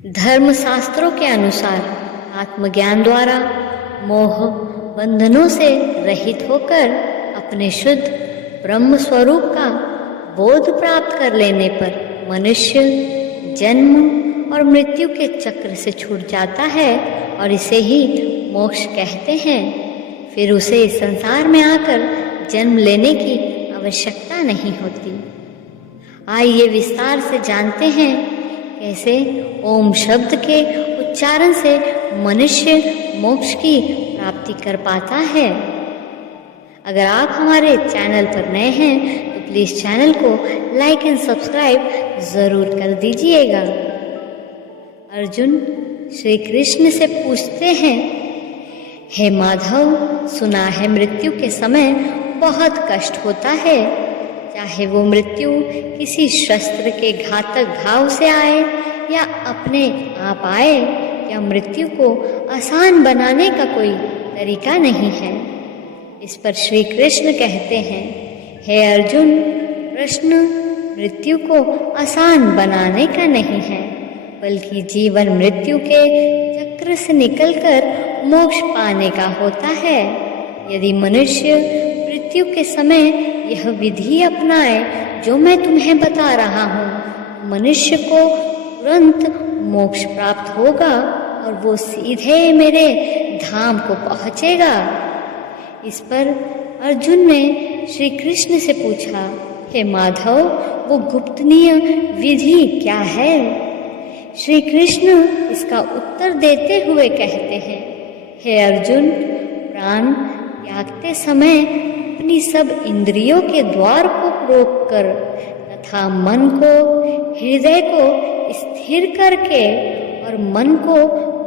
धर्मशास्त्रों के अनुसार आत्मज्ञान द्वारा मोह बंधनों से रहित होकर अपने शुद्ध ब्रह्म स्वरूप का बोध प्राप्त कर लेने पर मनुष्य जन्म और मृत्यु के चक्र से छूट जाता है और इसे ही मोक्ष कहते हैं। फिर उसे इस संसार में आकर जन्म लेने की आवश्यकता नहीं होती। आइए विस्तार से जानते हैं कैसे ओम शब्द के उच्चारण से मनुष्य मोक्ष की प्राप्ति कर पाता है। अगर आप हमारे चैनल पर नए हैं तो प्लीज़ चैनल को लाइक एंड सब्सक्राइब ज़रूर कर दीजिएगा। अर्जुन श्री कृष्ण से पूछते हैं, हे माधव, सुना है मृत्यु के समय बहुत कष्ट होता है, चाहे वो मृत्यु किसी शस्त्र के घातक घाव से आए या अपने आप आए। क्या मृत्यु को आसान बनाने का कोई तरीका नहीं है? इस पर श्री कृष्ण कहते हैं, हे अर्जुन, प्रश्न मृत्यु को आसान बनाने का नहीं है, बल्कि जीवन मृत्यु के चक्र से निकलकर मोक्ष पाने का होता है। यदि मनुष्य मृत्यु के समय यह विधि अपनाए जो मैं तुम्हें बता रहा हूँ, मनुष्य को तुरंत मोक्ष प्राप्त होगा और वो सीधे मेरे धाम को पहुँचेगा। इस पर अर्जुन ने श्री कृष्ण से पूछा, हे माधव, वो गुप्तनीय विधि क्या है? श्री कृष्ण इसका उत्तर देते हुए कहते हैं, हे अर्जुन, प्राण त्यागते समय अपनी सब इंद्रियों के द्वार को रोककर तथा मन को, हृदय को स्थिर करके और मन को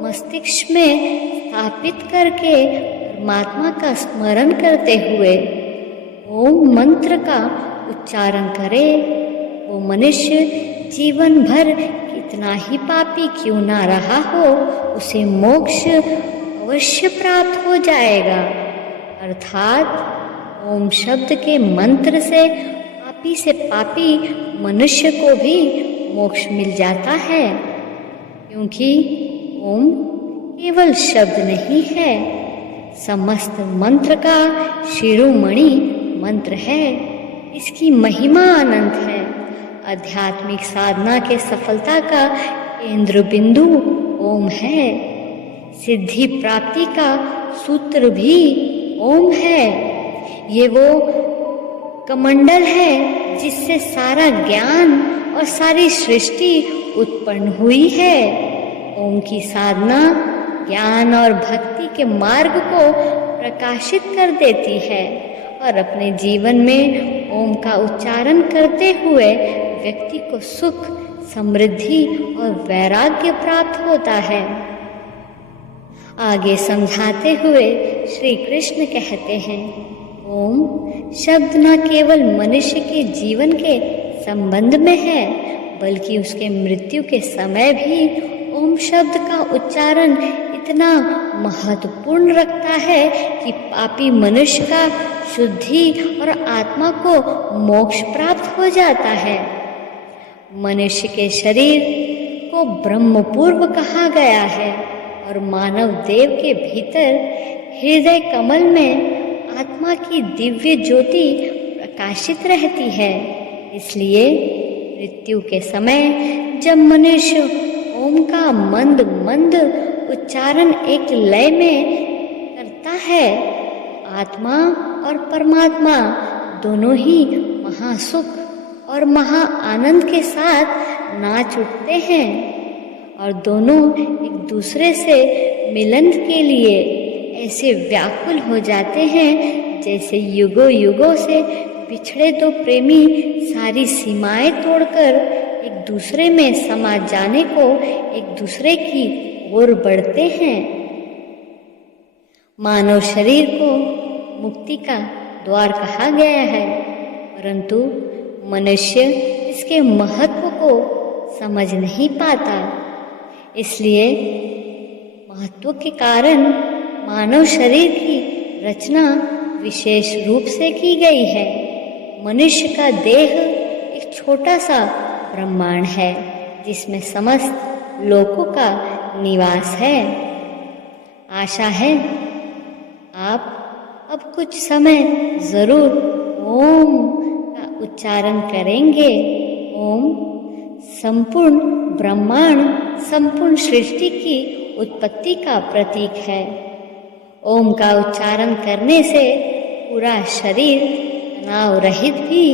मस्तिष्क में स्थापित करके परमात्मा का स्मरण करते हुए ओम मंत्र का उच्चारण करे। वो मनुष्य जीवन भर कितना ही पापी क्यों ना रहा हो, उसे मोक्ष अवश्य प्राप्त हो जाएगा। अर्थात ओम शब्द के मंत्र से पापी मनुष्य को भी मोक्ष मिल जाता है, क्योंकि ओम केवल शब्द नहीं है, समस्त मंत्र का शिरोमणि मंत्र है। इसकी महिमा अनंत है। आध्यात्मिक साधना के सफलता का केंद्र बिंदु ओम है। सिद्धि प्राप्ति का सूत्र भी ओम है। ये वो कमंडल है जिससे सारा ज्ञान और सारी सृष्टि उत्पन्न हुई है। ओम की साधना ज्ञान और भक्ति के मार्ग को प्रकाशित कर देती है और अपने जीवन में ओम का उच्चारण करते हुए व्यक्ति को सुख, समृद्धि और वैराग्य प्राप्त होता है। आगे समझाते हुए श्री कृष्ण कहते हैं, ओम शब्द न केवल मनुष्य के जीवन के संबंध में है, बल्कि उसके मृत्यु के समय भी ओम शब्द का उच्चारण इतना महत्वपूर्ण रखता है कि पापी मनुष्य का शुद्धि और आत्मा को मोक्ष प्राप्त हो जाता है। मनुष्य के शरीर को ब्रह्मपूर्व कहा गया है और मानव देव के भीतर हृदय कमल में आत्मा की दिव्य ज्योति प्रकाशित रहती है। इसलिए मृत्यु के समय जब मनुष्य ओम का मंद मंद उच्चारण एक लय में करता है, आत्मा और परमात्मा दोनों ही महासुख और महा आनंद के साथ नाच उठते हैं और दोनों एक दूसरे से मिलन के लिए ऐसे व्याकुल हो जाते हैं जैसे युगों युगों से बिछड़े दो प्रेमी सारी सीमाएं तोड़कर एक दूसरे में समा जाने को एक दूसरे की ओर बढ़ते हैं। मानव शरीर को मुक्ति का द्वार कहा गया है, परंतु मनुष्य इसके महत्व को समझ नहीं पाता। इसलिए महत्व के कारण मानव शरीर की रचना विशेष रूप से की गई है। मनुष्य का देह एक छोटा सा ब्रह्मांड है जिसमें समस्त लोकों का निवास है। आशा है आप अब कुछ समय जरूर ओम का उच्चारण करेंगे। ओम संपूर्ण ब्रह्मांड, संपूर्ण सृष्टि की उत्पत्ति का प्रतीक है। ओम का उच्चारण करने से पूरा शरीर तनाव रहित भी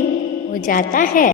हो जाता है।